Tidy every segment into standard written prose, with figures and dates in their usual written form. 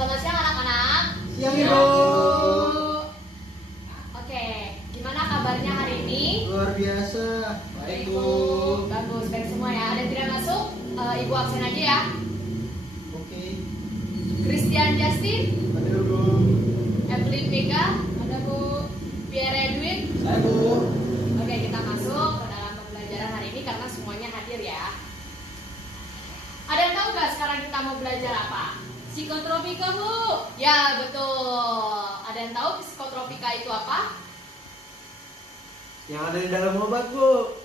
Selamat siang anak-anak. Siang Ibu. Oke, gimana kabarnya hari ini? Luar biasa. Baik Bu. Bagus, baik semua ya. Ada yang tidak masuk? Ibu absen aja ya. Oke. Christian Justin, Ada Bu. Evelyn Vega, ada Bu. Pierre Edwin. Saya Bu. Oke, kita masuk ke dalam pembelajaran hari ini karena semuanya hadir ya. Ada yang tahu nggak sekarang kita mau belajar apa? Psikotropika Bu. Ya betul. Ada yang tahu psikotropika itu apa? Yang ada di dalam obat Bu.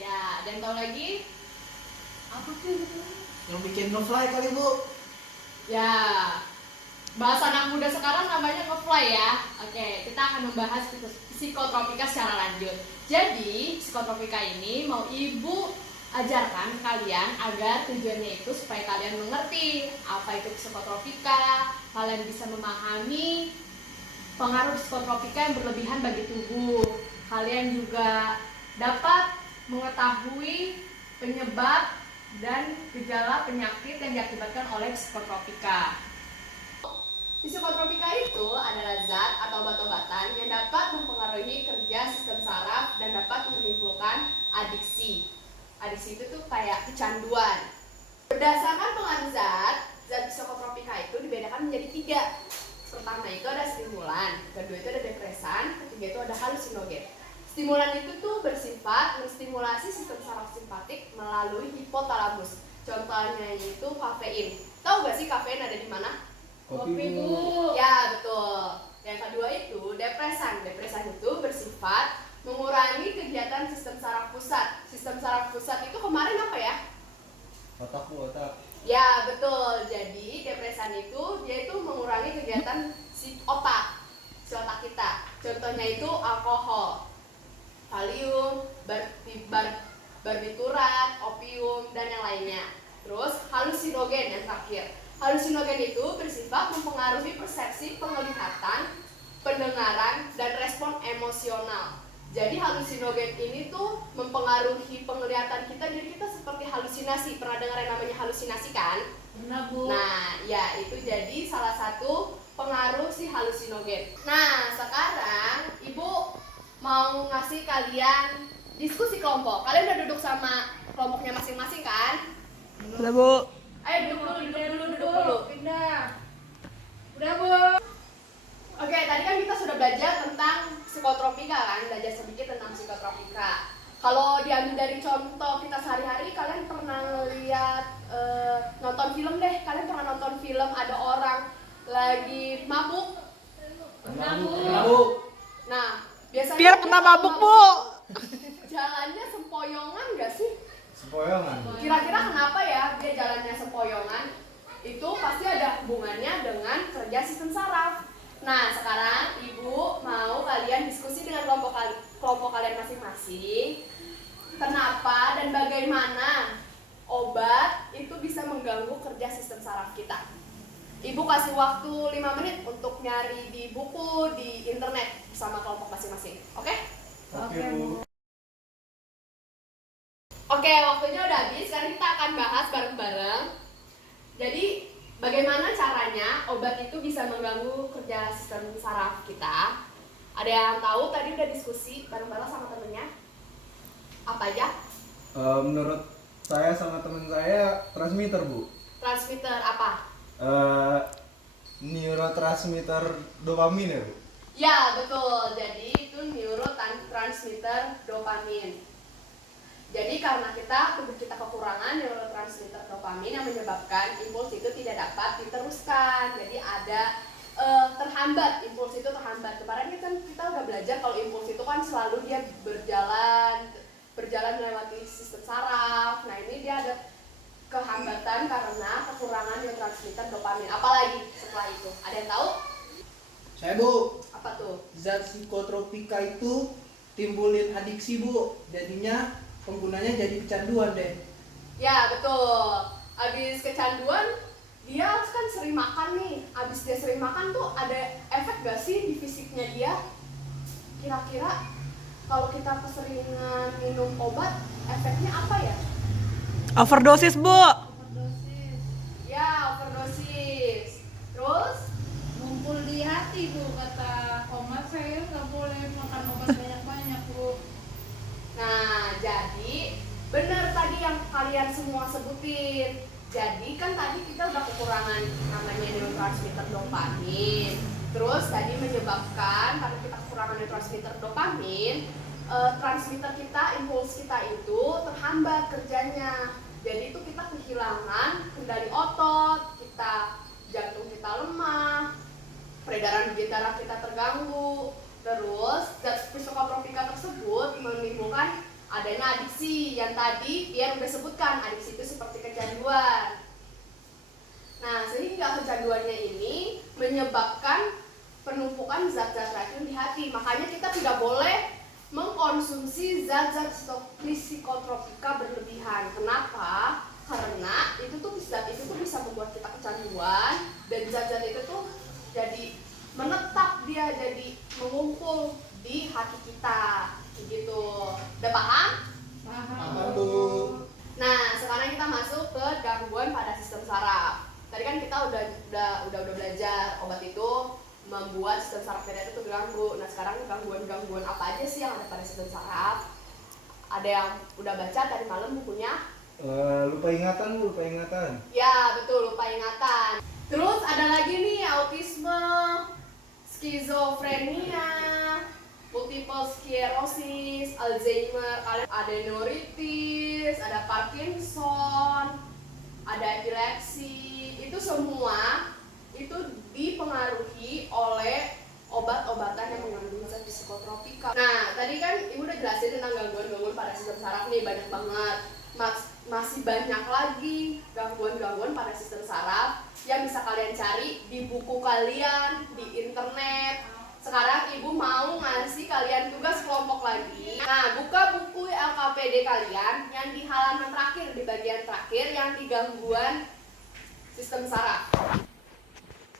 Ya, ada yang tahu lagi? Apa tuh? Yang bikin no-fly kali Bu. Ya, bahasa anak muda sekarang namanya nge-fly ya. Oke, kita akan membahas psikotropika secara lanjut. Jadi, psikotropika ini mau Ibu ajarkan kalian agar tujuannya itu supaya kalian mengerti apa itu psikotropika, kalian bisa memahami pengaruh psikotropika yang berlebihan bagi tubuh. Kalian juga dapat mengetahui penyebab dan gejala penyakit yang diakibatkan oleh psikotropika. Psikotropika itu adalah zat atau obat-obatan yang dapat mempengaruhi kerja sistem saraf dan dapat menimbulkan adiksi. Adiksi itu tuh kayak kecanduan. Berdasarkan pengaruh zat psikotropika itu dibedakan menjadi 3. Pertama itu ada stimulan, kedua itu ada depresan, ketiga itu ada halusinogen. Stimulan itu tuh bersifat menstimulasi sistem saraf simpatik melalui hipotalamus. Contohnya itu kafein. Tahu gak sih kafein ada di mana? Kopi Bu. Ya betul. Yang kedua itu depresan. Depresan itu bersifat mengurangi kegiatan sistem saraf pusat. Sistem saraf pusat itu kemarin apa ya? Otak Bu, otak. Ya betul. Jadi depresan itu dia itu mengurangi kegiatan si otak kita. Contohnya itu alkohol, valium, barbiturat, opium dan yang lainnya. Terus halusinogen yang terakhir. Halusinogen itu bersifat mempengaruhi persepsi penglihatan, pendengaran dan respon emosional. Jadi halusinogen ini tuh mempengaruhi penglihatan kita, jadi kita seperti halusinasi. Pernah dengar yang namanya halusinasi kan? Pernah Bu. Nah, ya itu jadi salah satu pengaruh si halusinogen. Nah, sekarang Ibu mau ngasih kalian diskusi kelompok. Kalian udah duduk sama kelompoknya masing-masing kan? Udah Bu. Ayo duduk dulu. Pindah. Udah Bu. Oke, tadi kan kita sudah belajar tentang psikotropika kan, belajar sedikit tentang psikotropika. Kalau diambil dari contoh kita sehari-hari, kalian pernah lihat nonton film deh. Kalian pernah nonton film ada orang lagi mabuk? Pernah Bu. Bu. Nah, biasanya Biar pernah mabuk Bu. jalannya sempoyongan gak sih? Sempoyongan. Kira-kira kenapa ya dia jalannya sempoyongan? Itu pasti ada hubungannya dengan kerja sistem saraf. Nah, sekarang Ibu mau kalian diskusi dengan kelompok kalian masing-masing. Kenapa dan bagaimana obat itu bisa mengganggu kerja sistem saraf kita? Ibu kasih waktu 5 menit untuk nyari di buku, di internet bersama kelompok masing-masing. Oke? Oke Bu. Oke, waktunya udah habis. Sekarang kita akan bahas bareng-bareng. Jadi, bagaimana caranya obat itu bisa mengganggu kerja sistem saraf kita? Ada yang tahu? Tadi udah diskusi bareng-bareng sama temennya. Apa aja? Menurut saya sama teman saya transmitter Bu. Transmitter apa? Neurotransmitter dopamin ya Bu. Ya, betul. Jadi, itu neurotransmitter dopamin. Jadi karena tubuh kita kekurangan neurotransmitter dopamin yang menyebabkan impuls itu tidak dapat diteruskan. Jadi ada terhambat, impuls itu terhambat. Kemarin kan kita udah belajar kalau impuls itu kan selalu dia berjalan melewati sistem saraf. Nah, ini dia ada kehambatan karena kekurangan neurotransmitter dopamin. Apalagi setelah itu? Ada yang tahu? Saya Bu, Apa tuh? zat psikotropika itu timbulin adiksi Bu, jadinya penggunanya jadi kecanduan deh. Ya betul. Abis kecanduan dia kan sering makan nih. Abis dia sering makan tuh ada efek gak sih di fisiknya dia? Kira-kira kalau kita keseringan minum obat, efeknya apa ya? Overdosis Bu. Overdosis. Ya overdosis. Terus timbul di hati Bu, kata oma saya nggak boleh makan obat banyak-banyak Bu. Nah, jadi benar tadi yang kalian semua sebutin. Jadi kan tadi kita udah kekurangan namanya neurotransmitter dopamin. Terus tadi menyebabkan karena kita kekurangan neurotransmitter dopamin, transmitter kita, impuls kita itu terhambat kerjanya. Jadi itu kita kehilangan kendali otot, jantung kita lemah, peredaran darah kita terganggu. Terus zat psikotropika tersebut menimbulkan adanya adiksi yang tadi Pierre udah sebutkan. Adiksi itu seperti kecanduan. Nah, sehingga kecanduannya ini menyebabkan penumpukan zat-zat racun di hati. Makanya kita tidak boleh mengkonsumsi zat-zat psikotropika berlebihan. Kenapa? Karena zat itu tuh bisa membuat kita kecanduan, dan zat-zat itu tuh jadi menetap, dia jadi mengumpul di hati kita gitu. Udah paham? Paham Bu. Nah, sekarang kita masuk ke gangguan pada sistem saraf. Tadi kan kita udah belajar obat itu membuat sistem saraf kita itu terganggu. Nah, sekarang gangguan apa aja sih yang ada pada sistem saraf? Ada yang udah baca tadi malam bukunya? Lupa ingatan Bu, lupa ingatan. Ya, betul, lupa ingatan. Terus ada lagi nih autisme, skizofrenia, multiple sclerosis, Alzheimer, adenoritis, ada Parkinson, ada epilepsi. Itu semua itu dipengaruhi oleh obat-obatan yang mengandung zat psikotropika. Nah, tadi kan Ibu udah jelasin tentang gangguan-gangguan pada sistem saraf nih, banyak banget. Masih banyak lagi gangguan-gangguan pada sistem saraf yang bisa kalian cari di buku kalian, di internet. Sekarang Ibu mau ngasih kalian tugas kelompok lagi. Nah, buka buku LKPD kalian yang di halaman terakhir, di bagian terakhir yang di gangguan sistem saraf.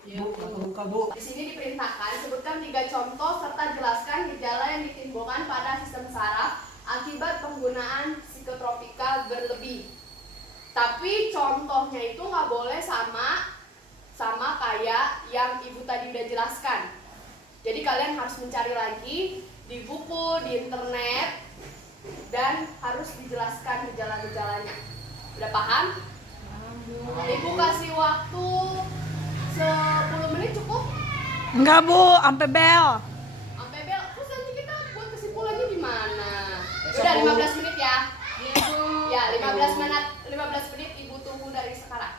Ya, Buka Bu. Di sini diperintahkan sebutkan 3 contoh serta jelaskan gejala yang ditimbulkan pada sistem saraf akibat penggunaan psikotropika berlebih. Tapi contohnya itu nggak boleh sama kayak yang Ibu tadi udah jelaskan. Jadi kalian harus mencari lagi di buku, di internet, dan harus dijelaskan gejala-gejalanya. Udah paham? paham Bu. Ibu kasih waktu 10 menit cukup? Enggak Bu, sampai bel. Sampai bel, terus nanti kita buat kesimpulannya gimana? Besok, Udah Bu. 15 menit ya? Iya Bu. Ya, 15 menit Ibu tunggu dari sekarang.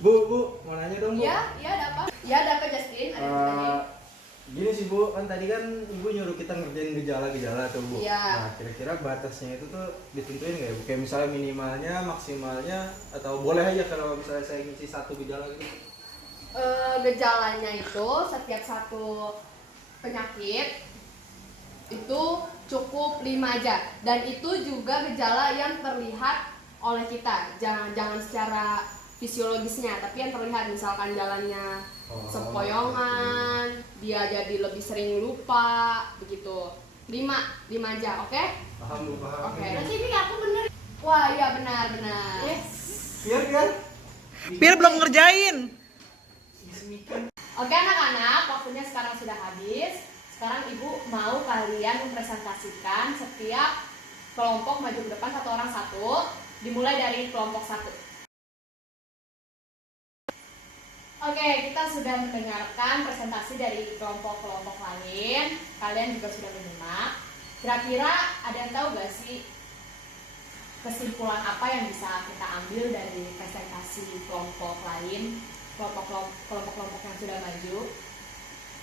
Bu, mau nanya dong Bu. Iya ada apa? Iya, ada apa Justin? Ada yang ditanya. Gini sih Bu, kan tadi kan Ibu nyuruh kita ngerjain gejala-gejala tuh Bu. Iya. Nah, kira-kira batasnya itu tuh ditentuin nggak ya Bu? Kayak misalnya minimalnya, maksimalnya, atau boleh aja kalau misalnya saya ngisi 1 gejala gitu? Gejalanya itu setiap satu penyakit itu cukup 5 aja, dan itu juga gejala yang terlihat oleh kita, jangan secara fisiologisnya, tapi yang terlihat, misalkan jalannya sempoyongan, dia jadi lebih sering lupa, begitu. 5 aja, oke? Paham Bu, paham. Oke. Berarti ini aku bener. Wah, iya benar. Yes. Biar kan? Biar belum ngerjain. Oke anak-anak, waktunya sekarang sudah habis. Sekarang Ibu mau kalian mempresentasikan setiap kelompok maju ke depan, 1 orang 1. Dimulai dari kelompok 1. Oke, kita sudah mendengarkan presentasi dari kelompok-kelompok lain. Kalian juga sudah menyimak. Kira-kira ada yang tahu gak sih kesimpulan apa yang bisa kita ambil dari presentasi kelompok lain, kelompok-kelompok yang sudah maju?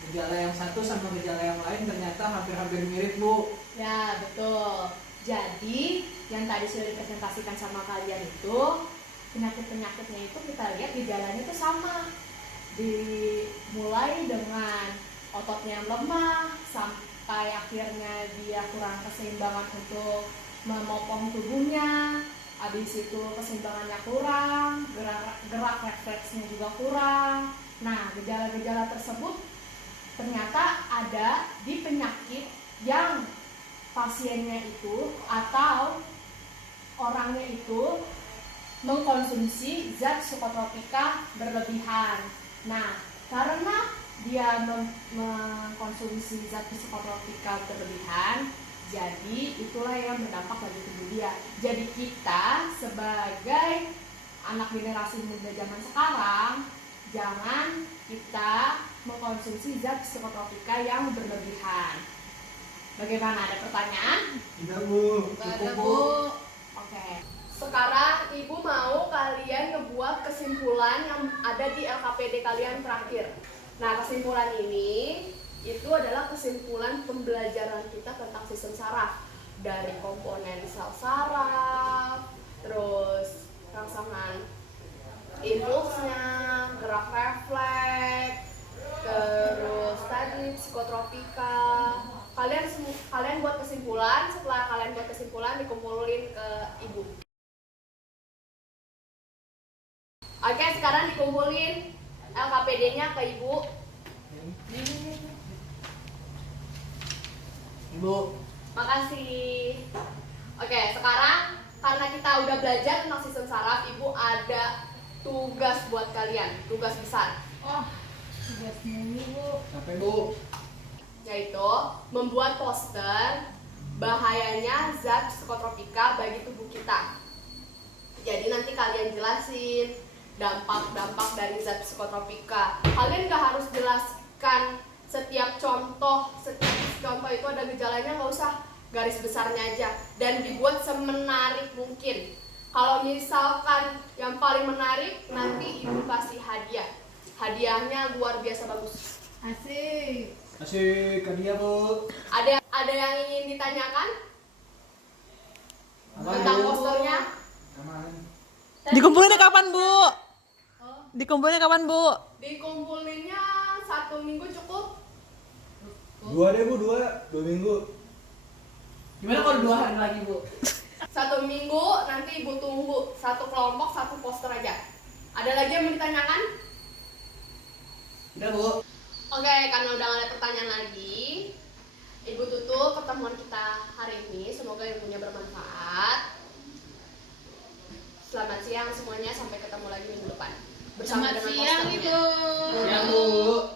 Gejala yang satu sama gejala yang lain ternyata hampir-hampir mirip Bu. Ya, betul. Jadi, yang tadi sudah dipresentasikan sama kalian itu, penyakit-penyakitnya itu kita lihat gejalanya itu sama. Dimulai dengan ototnya yang lemah, sampai akhirnya dia kurang keseimbangan untuk memopong tubuhnya. Habis itu keseimbangannya kurang, gerak refleksnya juga kurang. Nah, gejala-gejala tersebut ternyata ada di penyakit yang pasiennya itu atau orangnya itu mengkonsumsi zat psikotropika berlebihan. Nah, karena dia mengkonsumsi zat psikotropika berlebihan, jadi itulah yang berdampak bagi tubuh dia. Jadi kita sebagai anak generasi muda zaman sekarang, jangan kita mengkonsumsi zat psikotropika yang berlebihan. Bagaimana? Ada pertanyaan? Tidak bu, Nggak cukup ada, bu. Oke. Sekarang Ibu mau kalian ngebuat kesimpulan yang ada di LKPD kalian terakhir. Nah, kesimpulan ini itu adalah kesimpulan pembelajaran kita tentang sistem saraf, dari komponen sel saraf, terus rangsangan impulsnya, gerak refleks, terus tadi psikotropika. Kalian buat kesimpulan. Setelah kalian buat kesimpulan, dikumpulin ke Ibu. Oke, sekarang dikumpulin LKPD-nya ke Ibu. Ibu, Makasih. Oke, sekarang karena kita udah belajar tentang sistem saraf, Ibu ada tugas buat kalian, tugas besar, Oh, tugas mulu bu. sampai bu. yaitu membuat poster bahayanya zat psikotropika bagi tubuh kita. Jadi nanti kalian jelasin dampak-dampak dari zat psikotropika. Kalian gak harus jelaskan setiap contoh itu ada gejalanya, nggak usah, garis besarnya aja, dan dibuat semenarik mungkin. Kalau misalkan yang paling menarik, nanti Ibu kasih hadiah. Hadiahnya luar biasa bagus. Asik. Kasih ke dia bu. Ada yang ingin ditanyakan Apa, tentang Bu? posternya? Aman. Dikumpulnya kapan, Bu? Oh, Dikumpulnya kapan, Bu? dikumpulinnya 1 minggu cukup. 2 deh bu, 2 minggu. Gimana kalau 2 hari lagi bu? 1 minggu nanti Ibu tunggu 1 kelompok 1 poster aja. Ada lagi yang mau ditanyakan? Udah bu. Oke, karena udah gak ada pertanyaan lagi, Ibu tutup pertemuan kita hari ini. Semoga ilmunya bermanfaat. Selamat siang semuanya, sampai ketemu lagi minggu depan bersama Selamat dengan siang posternya. Ibu. Siang bu.